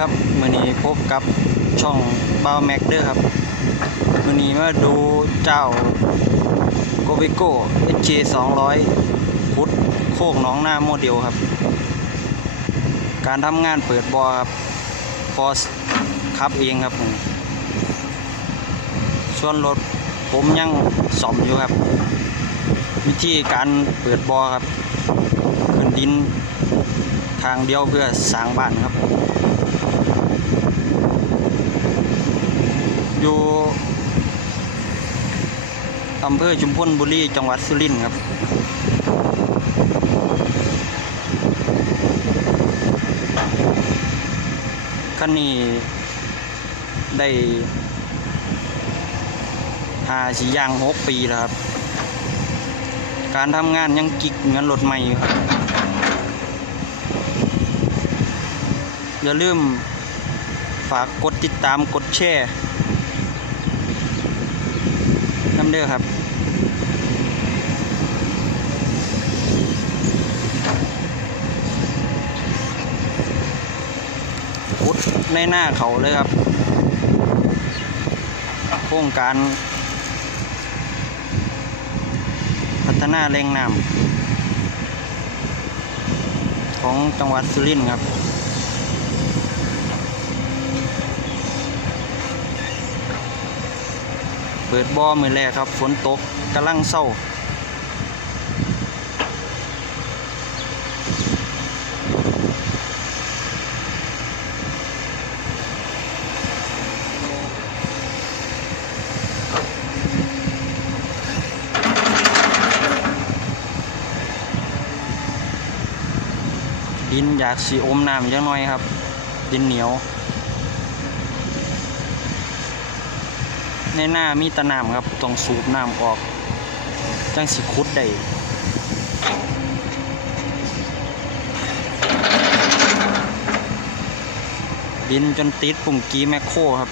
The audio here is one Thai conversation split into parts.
ครับมื่อนี้พบกับช่องบ้าแม็กเดอร์ครับมื่อนี้มาดูเจ้าโกเบโก้ SJ 200ฟุตโคกน้องหน้าโมเดลครับ การทำงานเปิดบอครับพอขับเองครับผมส่วนรถผมยังซ่อมอยู่ครับ วิธีการเปิดบอครับขึ้นดินทางเดียวเพื่อสร้างบ้านครับ อยู่อำเภอชุมพลบุรีจังหวัดสุรินทร์ครับคันนี้ได้หาสียางหกปีแล้วครับ การทำงานยังกิกเงินรถใหม่อยู่ครับ อย่าลืมฝากกดติดตามกดแชร์ เด้อครับพุดในหน้าเขาเลยครับ โครงการ พัฒนาแรงน้ำของจังหวัดสุรินทร์ครับ เปิดบ่อมือแรกครับ ฝนตกกำลังเศร้าดินอยากสีอมน้ำจังน่อยครับ ดินเหนียว ในหน้ามีตะน้ำครับต้องสูบน้ำออก จังสิคุดได้ดินจนติดปุ่มกีแมคโครครับ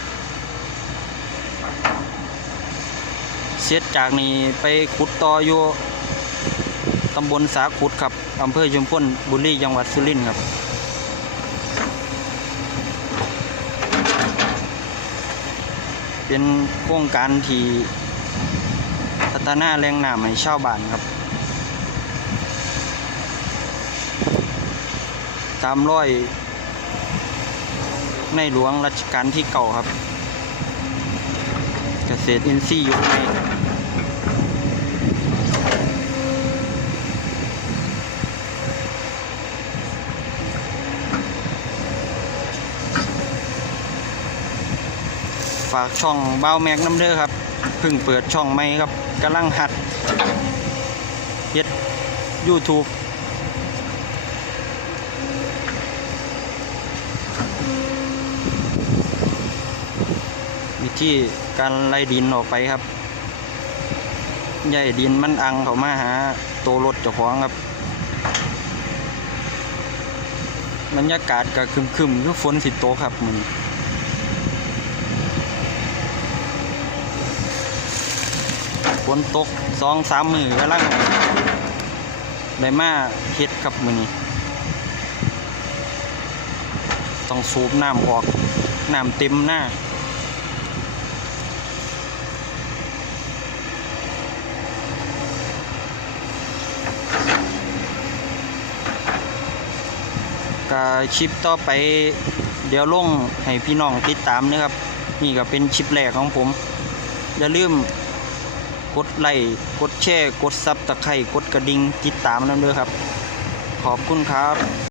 เสร็จจากนี้ไปขุดต่ออยู่ตำบลสาขุดครับอำเภอชุมพลบุรีจังหวัดสุรินทร์ครับ เป็นโครงการที่พัฒนาแรงน้ำให้ชาวบ้านครับ ตามร้อย ในหลวงรัชกาลที่เก่าครับ เกษตรอินทรีย์ยุคใหม่ ฝากช่องเบ้าแม็กน้ำเด้อครับเพิ่งเปิดช่องใหม่ครับกำลังหัดเฮ็ด YouTube วิธีการไล่ดินออกไปครับใหญ่ดินมันอังเขามาหาโตวรถเจ้าของครับบรรยากาศก็คึมๆคือฝนสิโตครับมึง ฝนตกสองสามมือกำลังได้มาเฮ็ดครับมือนี้ ต้องสูบน้ำออกน้ำเต็มหน้าก็คลิปต่อไปเดี๋ยวลงให้พี่น้องติดตามนะครับ นี่ก็เป็นคลิปแรกของผม อย่าลืม กดไลค์กดแชร์กดซับตะไคร่กดกระดิ่งติดตามนั่นด้วยครับ ขอบคุณครับ